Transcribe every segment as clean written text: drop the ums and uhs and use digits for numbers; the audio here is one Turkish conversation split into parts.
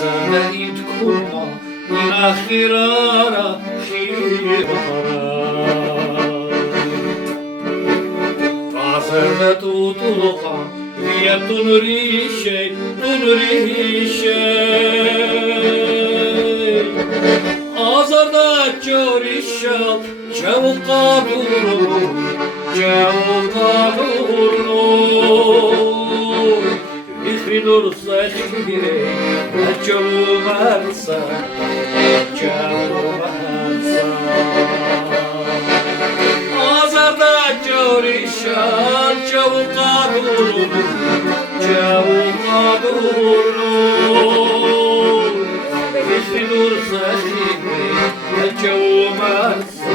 Azerne intkulma ina khirara Azerne tutuluqa Via tunurişey Azarda çorişal Çavuqa durur Vihrinur sahire Çavumarsa Azarda çorişal Çavuqa durur Vihrinur sahire Çavumarsa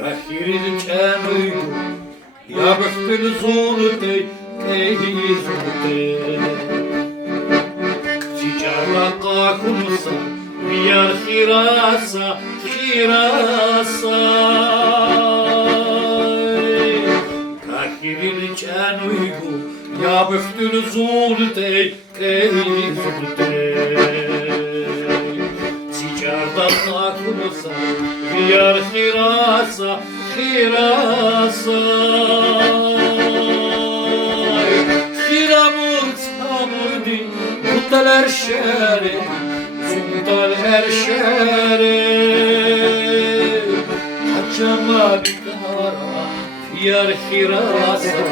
Gahirin çanıydı Yabıhtın zulüte Keyizüte Cicarla kahunsa Viyar khirasa Gahirin çanıydı Yabıhtın zulüte Keyizüte Cicarla kahunsa Viyar khirasa Khiramur tamurdi Mutal erşere Zuntal erşere Hacama bikara Yar khirasa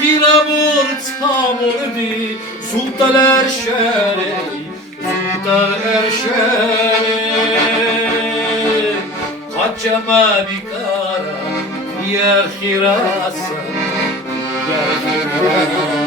Khiramur tamurdi Zuntal erşere Zuntal erşere Hacama bikara Yar khirasa Yar khirasa